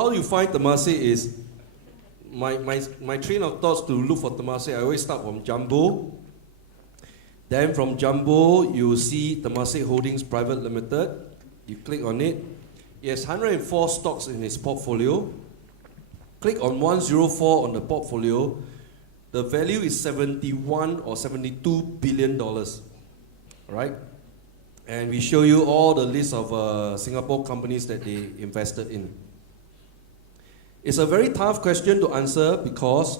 How you find Temasek is, my train of thoughts to look for Temasek, I always start from Jumbo. Then from Jumbo, you see Temasek Holdings Private Limited. You click on it. It has 104 stocks in its portfolio. Click on 104 on the portfolio. The value is 71 or 72 billion dollars. Right? And we show you all the list of Singapore companies that they invested in. It's a very tough question to answer because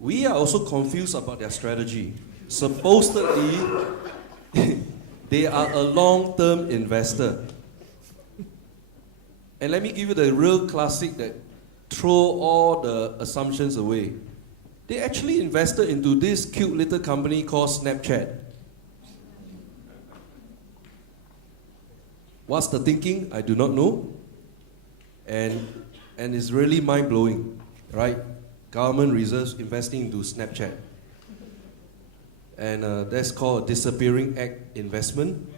we are also confused about their strategy. Supposedly, they are a long-term investor. And let me give you the real classic that throw all the assumptions away. They actually invested into this cute little company called Snapchat. What's the thinking? I do not know. And it's really mind-blowing, right? Government reserves investing into Snapchat. And that's called a disappearing act investment.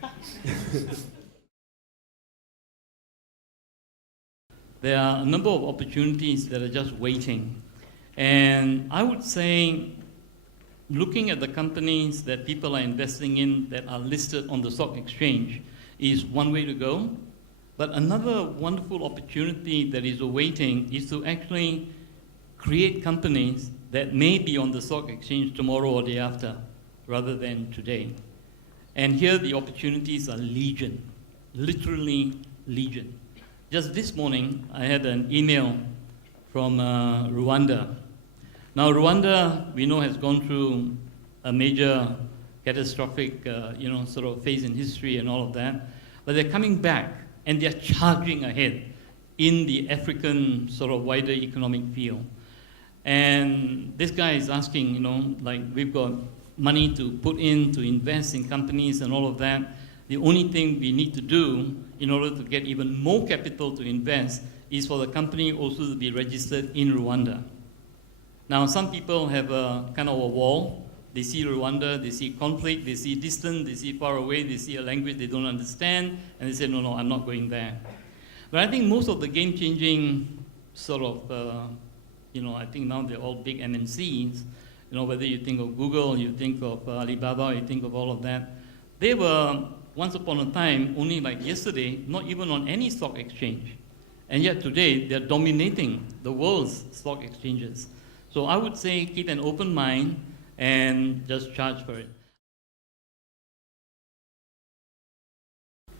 There are a number of opportunities that are just waiting. And I would say, looking at the companies that people are investing in that are listed on the stock exchange is one way to go. But another wonderful opportunity that is awaiting is to actually create companies that may be on the stock exchange tomorrow or the day after, rather than today. And here the opportunities are legion, literally legion. Just this morning, I had an email from Rwanda. Now, Rwanda, we know, has gone through a major catastrophic, sort of phase in history and all of that. But they're coming back, and they're charging ahead in the African sort of wider economic field. And this guy is asking, we've got money to put in, to invest in companies and all of that. The only thing we need to do in order to get even more capital to invest is for the company also to be registered in Rwanda. Now, some people have a kind of a wall. They see Rwanda, they see conflict, they see distant, they see far away, they see a language they don't understand, and they say, no, I'm not going there. But I think most of the game-changing sort of, I think now they're all big MNCs, whether you think of Google, you think of Alibaba, you think of all of that, they were, once upon a time, only like yesterday, not even on any stock exchange. And yet today, they're dominating the world's stock exchanges. So I would say keep an open mind and just charge for it.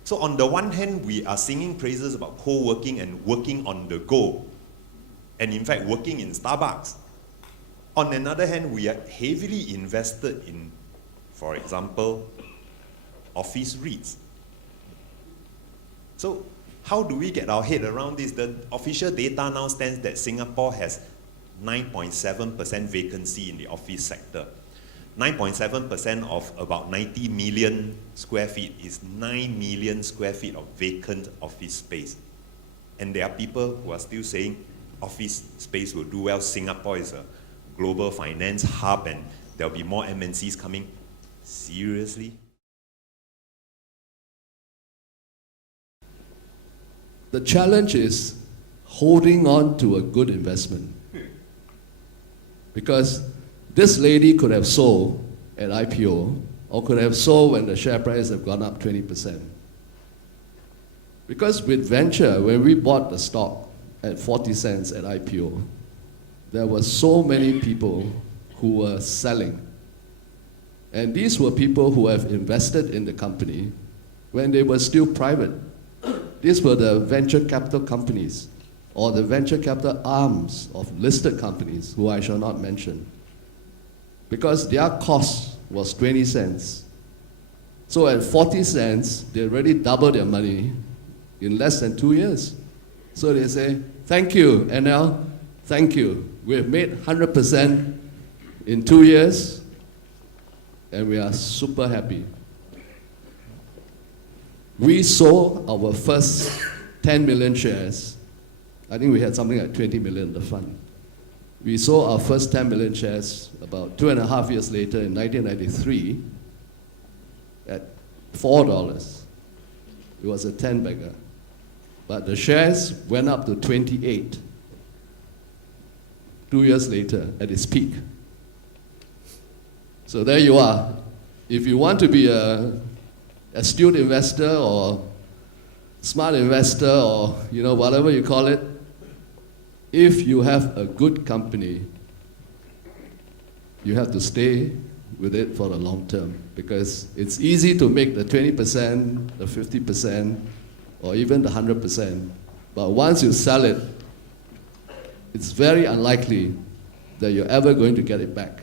So on the one hand, we are singing praises about co-working and working on the go. And in fact, working in Starbucks. On another hand, we are heavily invested in, for example, office REITs. So how do we get our head around this? The official data now stands that Singapore has 9.7% vacancy in the office sector. 9.7% of about 90 million square feet is 9 million square feet of vacant office space. And there are people who are still saying office space will do well. Singapore is a global finance hub and there'll be more MNCs coming. Seriously? The challenge is holding on to a good investment. Because this lady could have sold at IPO or could have sold when the share price have gone up 20%. Because with venture, when we bought the stock at 40 cents at IPO, there were so many people who were selling. And these were people who have invested in the company when they were still private. These were the venture capital companies or the venture capital arms of listed companies, who I shall not mention. Because their cost was 20 cents. So at 40 cents, they already doubled their money in less than 2 years. So they say, thank you, NL, thank you. We've made 100% in 2 years, and we are super happy. We sold our first 10 million shares. I think we had something like 20 million in the fund. We sold our first 10 million shares about 2.5 years later in 1993 at $4. It was a 10-bagger. But the shares went up to 28 2 years later at its peak. So there you are. If you want to be a astute investor or smart investor or whatever you call it, if you have a good company, you have to stay with it for the long term, because it's easy to make the 20%, the 50%, or even the 100%. But once you sell it, it's very unlikely that you're ever going to get it back.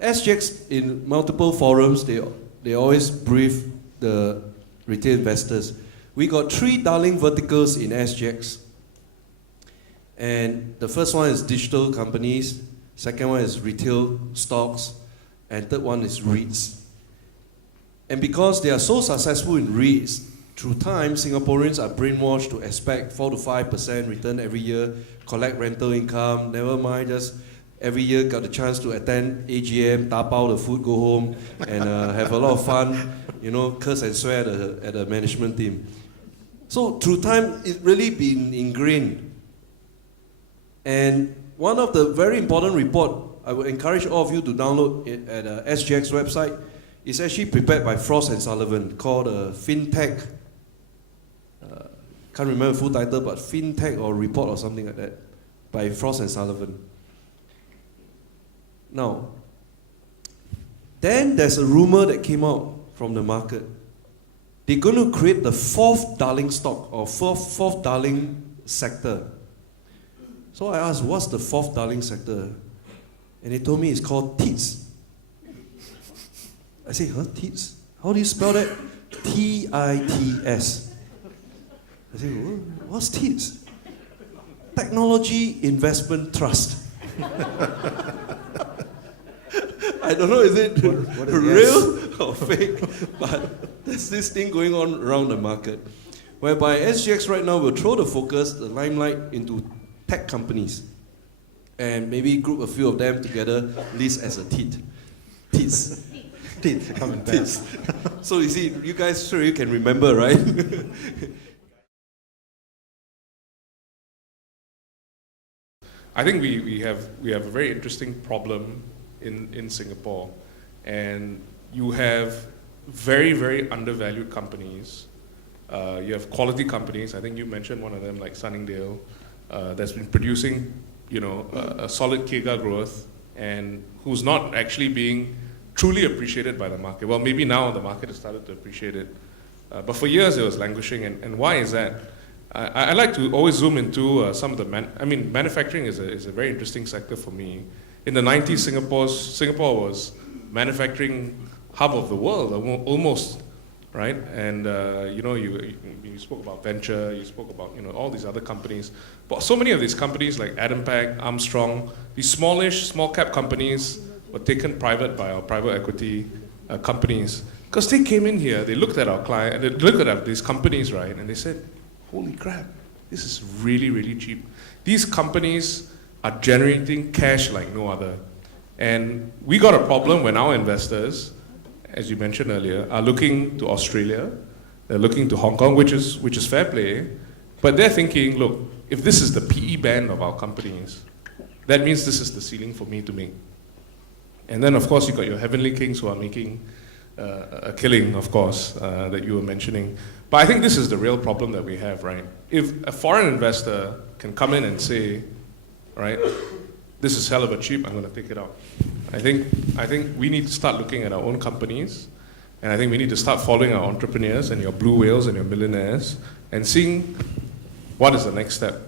SGX, in multiple forums, they always brief the retail investors. We got 3 darling verticals in SGX. And the first one is digital companies, second one is retail stocks, and third one is REITs. And because they are so successful in REITs, through time, Singaporeans are brainwashed to expect 4 to 5% return every year, collect rental income, never mind, just every year got the chance to attend AGM, tapao the food, go home, and have a lot of fun, curse and swear at the management team. So through time, it's really been ingrained. And one of the very important report, I would encourage all of you to download it at SGX website. It's actually prepared by Frost & Sullivan, called FinTech, can't remember the full title, but FinTech or Report or something like that, by Frost & Sullivan. Now, then there's a rumor that came out from the market. They're going to create the 4th darling stock, or fourth darling sector. So I asked, what's the 4th darling sector? And they told me it's called TITS. I said, huh, TITS? How do you spell that? TITS. I said, what's TITS? Technology Investment Trust. I don't know, is it real or fake? But there's this thing going on around the market, whereby SGX right now will throw the focus, the limelight, into tech companies, and maybe group a few of them together, list as a TIT. TITS. TITS, coming back. TITS. So you see, you guys sure you can remember, right? I think we have a very interesting problem in Singapore, and you have very, very undervalued companies. You have quality companies. I think you mentioned one of them, like Sunningdale, that's been producing, a solid CAGR growth, and who's not actually being truly appreciated by the market. Well, maybe now the market has started to appreciate it, but for years it was languishing. And why is that? I like to always zoom into some of the manufacturing is a very interesting sector for me. In the 90s, Singapore was manufacturing hub of the world, almost, right? And you spoke about venture, you spoke about all these other companies. But so many of these companies like Adampac, Armstrong, these small cap companies were taken private by our private equity companies, because they came in here, they looked at our client, they looked at these companies, right, and they said, holy crap, this is really, really cheap. These companies are generating cash like no other. And we got a problem when our investors, as you mentioned earlier, are looking to Australia, they're looking to Hong Kong, which is fair play, but they're thinking, look, if this is the PE band of our companies, that means this is the ceiling for me to make. And then, of course, you got your heavenly kings who are making a killing, of course, that you were mentioning. But I think this is the real problem that we have, right? If a foreign investor can come in and say, right, this is hell of a cheap, I'm going to take it out. I think we need to start looking at our own companies, and I think we need to start following our entrepreneurs and your blue whales and your millionaires and seeing what is the next step.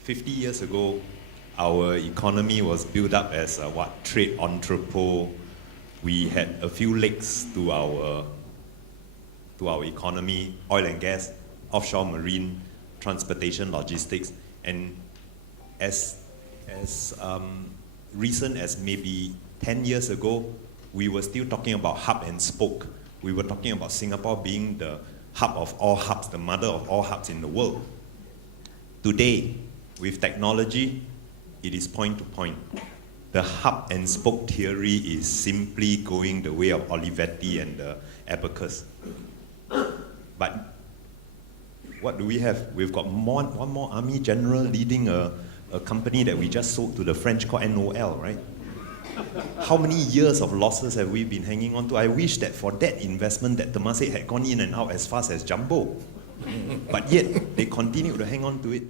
50 years ago, our economy was built up as trade entrepot. We had a few legs to our economy: oil and gas, offshore marine, transportation, logistics, and as recent as maybe 10 years ago, we were still talking about hub and spoke. We were talking about Singapore being the hub of all hubs, the mother of all hubs in the world. Today, with technology, it is point to point. the hub and spoke theory is simply going the way of Olivetti and the Abacus. But what do we have? We've got one more army general leading a company that we just sold to the French called NOL, right? How many years of losses have we been hanging on to? I wish that for that investment that Temasek had gone in and out as fast as Jumbo. But yet, they continue to hang on to it.